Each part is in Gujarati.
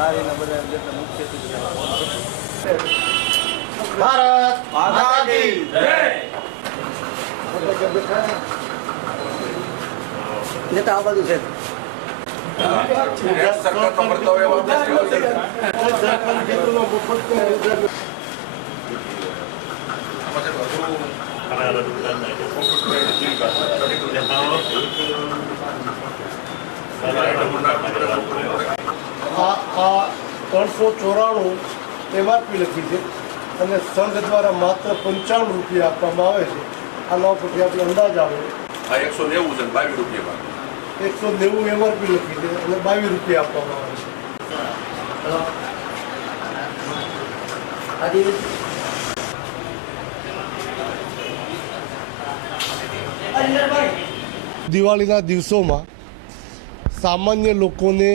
લારીના બધા જેટલા મુખ્ય ભારત માતા કી જય। નેતા આ બધું છે સરકારનો કર્તવ્ય આ 394 MRP લખી છે અને સંઘ દ્વારા માત્ર 95 રૂપિયા આપવામાં આવે છે। આના ઉપરથી આપણે અંદાજ આવે 190 છે 22 રૂપિયામાં 190 MRP લખી છે અને 22 રૂપિયા આપવામાં આવે છે। દિવાળીના દિવસોમાં સામાન્ય લોકોને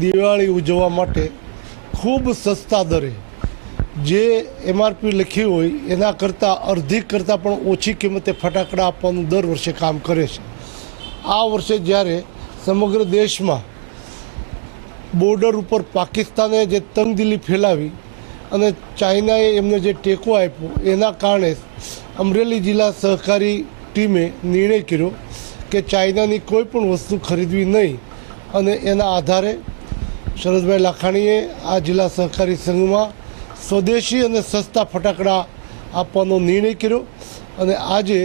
દિવાળી ઉજવવા માટે ખૂબ સસ્તા દરે જે MRP લખી હોય એના કરતાં અડધી કરતાં પણ ઓછી કિંમતે ફટાકડા આપવાનું દર વર્ષે કામ કરે છે। આ વર્ષે જ્યારે સમગ્ર દેશમાં બોર્ડર ઉપર પાકિસ્તાને જે તંગદિલી ફેલાવી અને ચાઇનાએ એમને જે ટેકો આપ્યો એના કારણે અમરેલી જિલ્લા સહકારી ટીમે નિર્ણય કર્યો કે ચાઇનાની કોઈ પણ વસ્તુ ખરીદવી નહીં અને એના આધારે શરદભાઈ લાખાણીએ આ જિલ્લા સહકારી સંઘમાં સ્વદેશી અને સસ્તા ફટાકડા આપવાનો નિર્ણય કર્યો અને આજે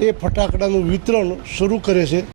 એ ફટાકડાનું વિતરણ શરૂ કરે છે।